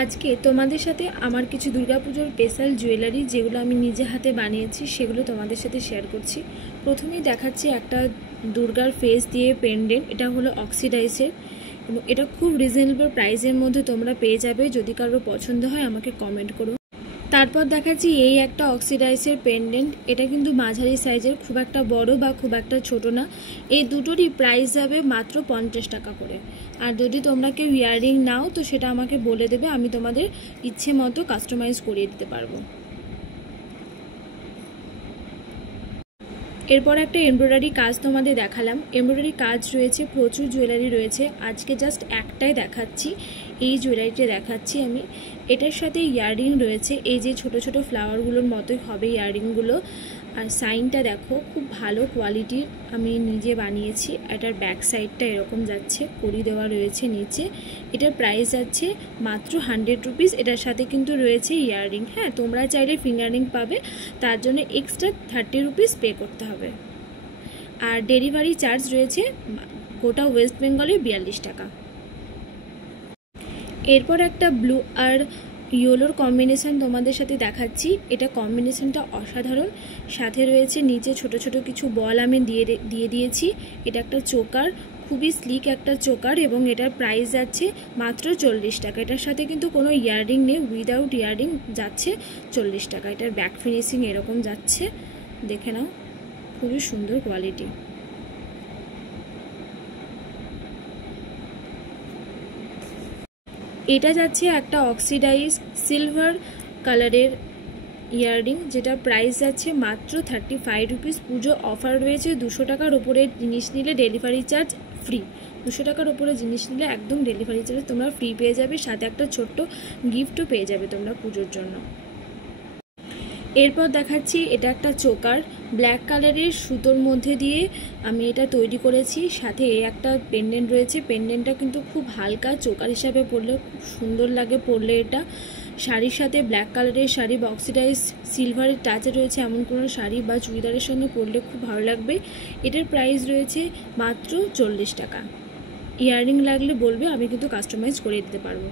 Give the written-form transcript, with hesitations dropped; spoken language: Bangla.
আজকে তোমাদের সাথে আমার কিছু দুর্গাপুজোর স্পেশাল জুয়েলারি যেগুলো আমি নিজে হাতে বানিয়েছি সেগুলো তোমাদের সাথে শেয়ার করছি। প্রথমেই দেখাচ্ছি একটা দুর্গার ফেস দিয়ে পেন্ডেন্ট। এটা হলো অক্সিডাইজের এবং এটা খুব রিজনেবল প্রাইসের মধ্যে তোমরা পেয়ে যাবে। যদি কারো পছন্দ হয় আমাকে কমেন্ট করো। তারপর দেখাচ্ছি এই একটা অক্সিডাইজের পেন্ডেন্ট। এটা কিন্তু মাঝারি সাইজের, খুব একটা বড় বা খুব একটা ছোট না। এই দুটোরই প্রাইস যাবে মাত্র 50 টাকা করে। আর যদি তোমরা কেউ ইয়াররিং নাও তো সেটা আমাকে বলে দেবে, আমি তোমাদের ইচ্ছে মতো কাস্টমাইজ করিয়ে দিতে পারবো। এরপর একটা এমব্রয়ডারি কাজ তোমাদের দেখালাম। এমব্রয়ডারি কাজ রয়েছে, প্রচুর জুয়েলারি রয়েছে। আজকে জাস্ট একটাই দেখাচ্ছি, এই জুয়েলারিটা দেখাচ্ছি আমি। এটার সাথে ইয়াররিং রয়েছে, এই যে ছোট ছোট ফ্লাওয়ারগুলোর মতোই হবে ইয়াররিংগুলো। আর সাইনটা দেখো, খুব ভালো কোয়ালিটির, আমি নিজে বানিয়েছি। এটার ব্যাক সাইডটা এরকম যাচ্ছে, কড়ি দেওয়া রয়েছে নিচে। এটার প্রাইস যাচ্ছে মাত্র 100 রুপিস। এটার সাথে কিন্তু রয়েছে ইয়াররিং। হ্যাঁ, তোমরা চাইলে ফিঙ্গারিং পাবে, তার জন্য এক্সট্রা 30 রুপিস পে করতে হবে। আর ডেলিভারি চার্জ রয়েছে গোটা ওয়েস্ট বেঙ্গলে 42 টাকা। এরপর একটা ব্লু আর ইয়েলোর কম্বিনেশন তোমাদের সাথে দেখাচ্ছি। এটা কম্বিনেশনটা অসাধারণ। সাথে রয়েছে নিচে ছোট ছোট কিছু বল আমি দিয়ে দিয়েছি। এটা একটা চোকার, খুবই স্লিক একটা চোকার এবং এটার প্রাইস যাচ্ছে মাত্র 40 টাকা। এটার সাথে কিন্তু কোনো ইয়াররিং নেই, উইদাউট ইয়াররিং যাচ্ছে 40 টাকা। এটার ব্যাক ফিনিশিং এরকম যাচ্ছে, দেখে নাও, খুবই সুন্দর কোয়ালিটি। এটা যাচ্ছে একটা অক্সিডাইজ সিলভার কালারের ইয়াররিং, যেটা প্রাইস যাচ্ছে মাত্র 35 রুপিস। পুজো অফার রয়েছে, 200 টাকার ওপরে জিনিস নিলে ডেলিভারি চার্জ ফ্রি। 200 টাকার ওপরে জিনিস নিলে একদম ডেলিভারি চার্জ তোমরা ফ্রি পেয়ে যাবে, সাথে একটা ছোট্ট গিফটও পেয়ে যাবে তোমরা পুজোর জন্য। এরপর দেখাচ্ছি এটা একটা চোকার, ব্ল্যাক কালারের সুতোর মধ্যে দিয়ে আমি এটা তৈরি করেছি। সাথে একটা পেন্ডেন্ট রয়েছে, পেন্ডেন্টটা কিন্তু খুব হালকা, চোকার হিসাবে পরলে খুব সুন্দর লাগে পরলে। এটা শাড়ির সাথে, ব্ল্যাক কালারের শাড়ি বা অক্সিডাইজ সিলভারের টাচে রয়েছে এমন কোনো শাড়ি বা চুড়িদারের সঙ্গে পরলে খুব ভালো লাগবে। এটার প্রাইস রয়েছে মাত্র 40 টাকা। ইয়াররিং লাগলে বলবে, আমি কিন্তু কাস্টমাইজ করে দিতে পারবো।